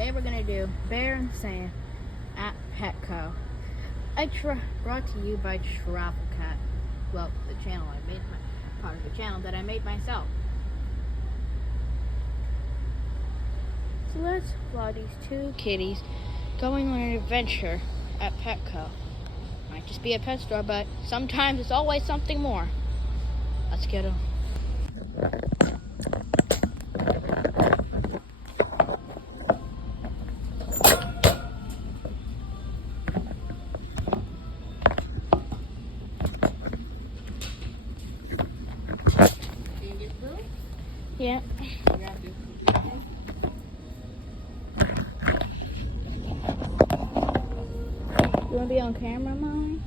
today we're gonna do Bear and Sam at PETCO. Brought to you by Travel Cat. Well, the channel I made, part of the channel that I made myself. So let's vlog these two kitties going on an adventure at PETCO. Might just be a pet store, but sometimes it's always something more. Let's get them. Yeah. You want to be on camera, Mom?